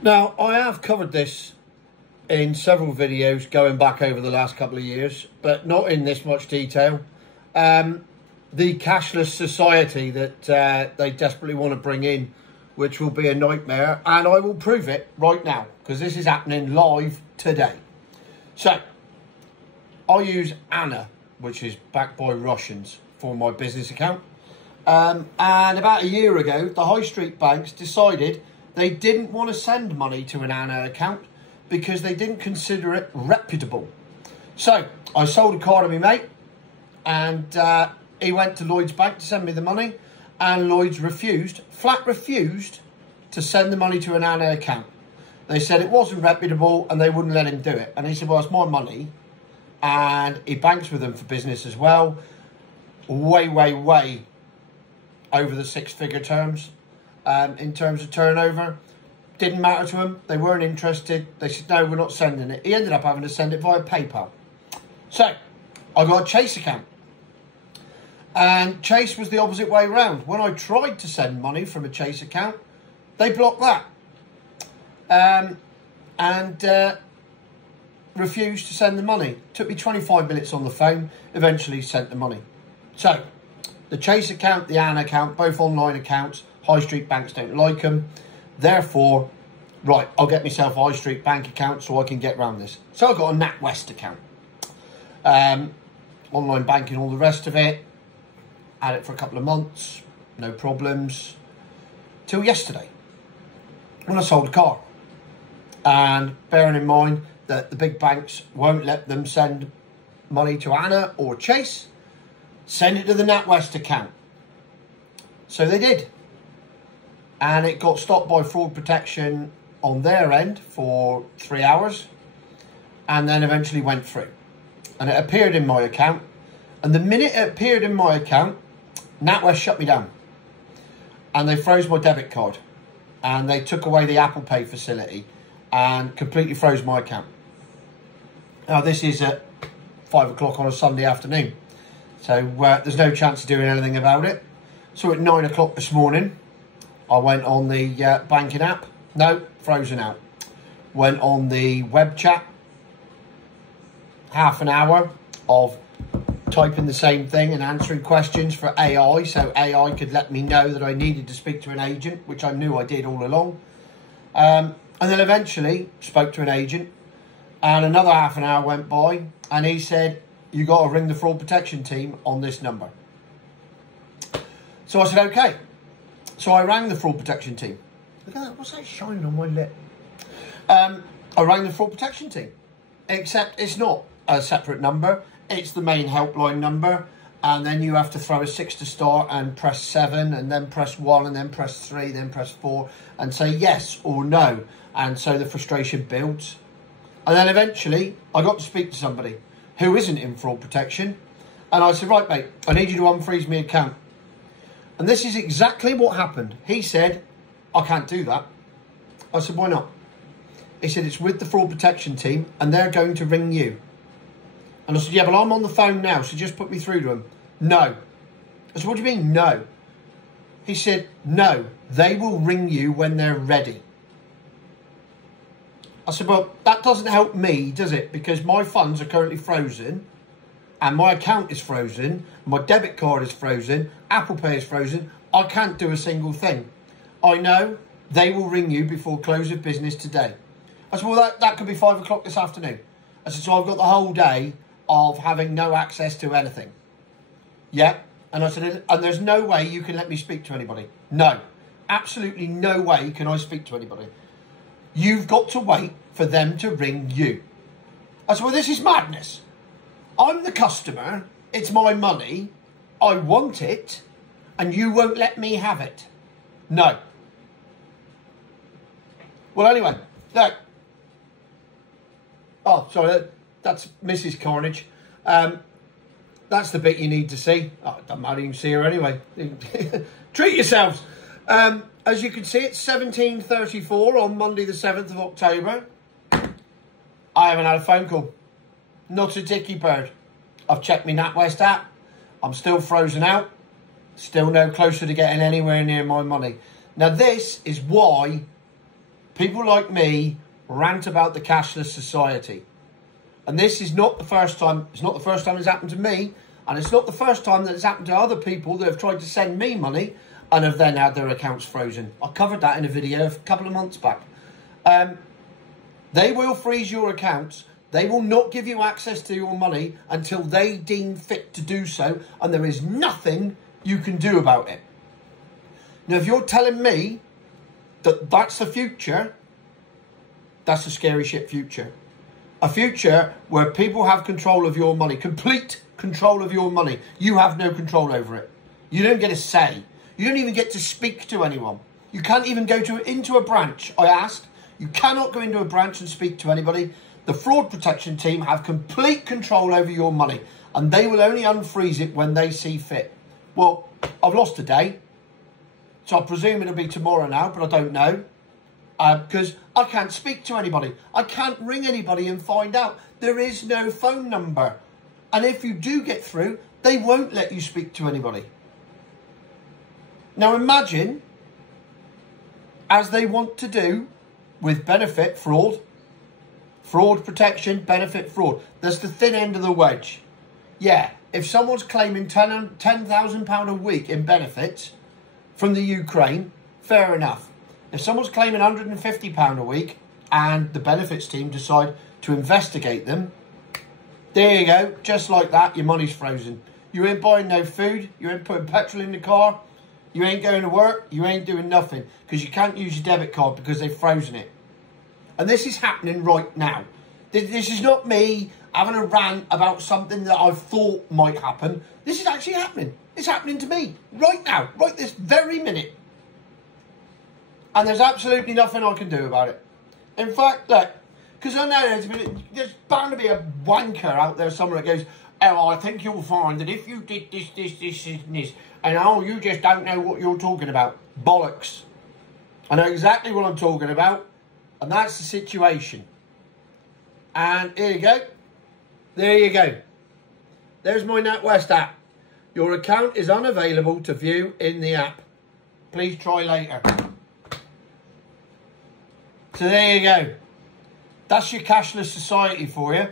Now, I have covered this in several videos going back over the last couple of years, but not in this much detail. The cashless society that they desperately want to bring in, which will be a nightmare, and I will prove it right now, because this is happening live today. So, I use Anna, which is backed by Russians, for my business account. And about a year ago, the high street banks decided they didn't want to send money to an Anna account because they didn't consider it reputable. So I sold a car to my mate, and he went to Lloyd's Bank to send me the money, and Lloyd's flat refused to send the money to an Anna account. They said it wasn't reputable and they wouldn't let him do it. And he said, well, it's my money, and he banks with them for business as well. Way over the six-figure terms in terms of turnover. Didn't matter to them. They weren't interested. They said, no, we're not sending it. He ended up having to send it via PayPal. So I got a Chase account. And Chase was the opposite way around. When I tried to send money from a Chase account, they blocked that. And refused to send the money. Took me 25 minutes on the phone. Eventually sent the money. So the Chase account, the Anna account, both online accounts, high street banks don't like them. Therefore, right, I'll get myself a high street bank account so I can get around this. So I've got a NatWest account. Online banking, all the rest of it. Had it for a couple of months, no problems. Till yesterday, when I sold a car. And bearing in mind that the big banks won't let them send money to Anna or Chase, send it to the NatWest account. So they did. And it got stopped by fraud protection on their end for 3 hours. And then eventually went through. And it appeared in my account. And the minute it appeared in my account, NatWest shut me down. And they froze my debit card. And they took away the Apple Pay facility. And completely froze my account. Now this is at 5 o'clock on a Sunday afternoon. So there's no chance of doing anything about it. So at 9 o'clock this morning, I went on the banking app. No, frozen out. Went on the web chat. Half an hour of typing the same thing and answering questions for AI. So AI could let me know that I needed to speak to an agent, which I knew I did all along. And then eventually spoke to an agent. And another half an hour went by. And he said, you got to ring the fraud protection team on this number. So I said, okay. So I rang the fraud protection team. Look at that, what's that shining on my lip? I rang the fraud protection team. Except it's not a separate number. It's the main helpline number. And then you have to throw a 6 to start and press 7 and then press 1 and then press 3, then press 4 and say yes or no. And so the frustration builds. And then eventually I got to speak to somebody who isn't in fraud protection. And I said, right, mate, I need you to unfreeze my account. And this is exactly what happened. He said, I can't do that. I said, why not? He said, it's with the fraud protection team and they're going to ring you. And I said, yeah, but I'm on the phone now, so just put me through to them. No. I said, what do you mean, no? He said, no, they will ring you when they're ready. I said, well, that doesn't help me, does it? Because my funds are currently frozen and my account is frozen, my debit card is frozen, Apple Pay is frozen. I can't do a single thing. I know they will ring you before close of business today. I said, well, that could be 5 o'clock this afternoon. I said, so I've got the whole day of having no access to anything. Yeah. And I said, and there's no way you can let me speak to anybody. No. Absolutely no way can I speak to anybody. You've got to wait for them to ring you. I said, well, this is madness. I'm the customer. It's my money. I want it. And you won't let me have it. No. Well, anyway, look. Oh, sorry, that's Mrs. Car-Nage. That's the bit you need to see. Oh, it doesn't matter, you can see her anyway. Treat yourselves. As you can see, it's 17:34 on Monday the 7th of October. I haven't had a phone call. Not a dicky bird. I've checked my NatWest app. I'm still frozen out. Still no closer to getting anywhere near my money. Now, this is why people like me rant about the cashless society. And this is not the first time. It's not the first time it's happened to me. And it's not the first time that it's happened to other people that have tried to send me money and have then had their accounts frozen. I covered that in a video a couple of months back. They will freeze your accounts. They will not give you access to your money until they deem fit to do so. And there is nothing you can do about it. Now, if you're telling me that that's the future, that's a scary shit future. A future where people have control of your money, complete control of your money. You have no control over it. You don't get a say. You don't even get to speak to anyone. You can't even go into a branch. I asked. You cannot go into a branch and speak to anybody. The fraud protection team have complete control over your money, and they will only unfreeze it when they see fit. Well, I've lost a day, so I presume it'll be tomorrow now, but I don't know. Because I can't speak to anybody. I can't ring anybody and find out. There is no phone number. And if you do get through, they won't let you speak to anybody. Now imagine, as they want to do with benefit fraud, fraud protection, benefit fraud. That's the thin end of the wedge. Yeah, if someone's claiming £10,000 a week in benefits from the Ukraine, fair enough. If someone's claiming £150 a week and the benefits team decide to investigate them, there you go, just like that, your money's frozen. You ain't buying no food, you ain't putting petrol in the car, you ain't going to work, you ain't doing nothing because you can't use your debit card because they've frozen it. And this is happening right now. This is not me having a rant about something that I thought might happen. This is actually happening. It's happening to me right now, right this very minute. And there's absolutely nothing I can do about it. In fact, look, because I know there's bound to be a wanker out there somewhere that goes, oh, I think you'll find that if you did this, and this, and oh, you just don't know what you're talking about. Bollocks. I know exactly what I'm talking about, and that's the situation. And here you go. There you go. There's my NatWest app. Your account is unavailable to view in the app. Please try later. So there you go. That's your cashless society for you,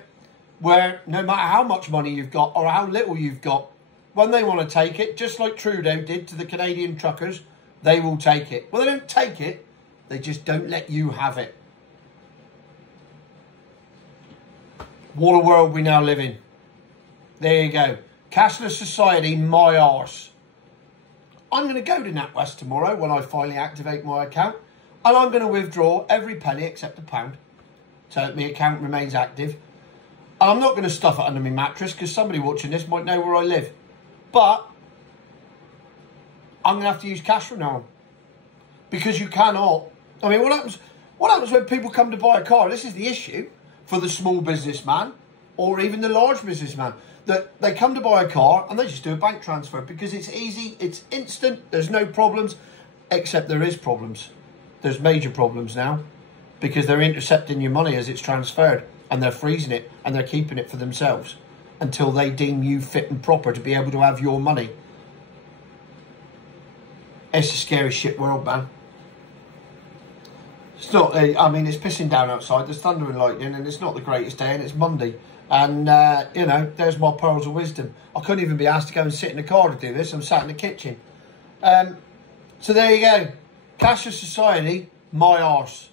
where no matter how much money you've got or how little you've got, when they want to take it, just like Trudeau did to the Canadian truckers, they will take it. Well, they don't take it, they just don't let you have it. What a world we now live in. There you go. Cashless society, my arse. I'm going to go to NatWest tomorrow when I finally activate my account. And I'm going to withdraw every penny except £1 so that my account remains active. And I'm not going to stuff it under my mattress because somebody watching this might know where I live. But I'm going to have to use cash from now on. Because you cannot. I mean, what happens when people come to buy a car? This is the issue for the small businessman or even the large businessman. That they come to buy a car and they just do a bank transfer because it's easy, it's instant, there's no problems. Except there is problems. There's major problems now because they're intercepting your money as it's transferred and they're freezing it and they're keeping it for themselves until they deem you fit and proper to be able to have your money. It's a scary shit world, man. It's not, I mean, it's pissing down outside, there's thunder and lightning and it's not the greatest day and it's Monday. And, you know, there's my pearls of wisdom. I couldn't even be asked to go and sit in the car to do this. I'm sat in the kitchen. So there you go. Cashless society, my arse.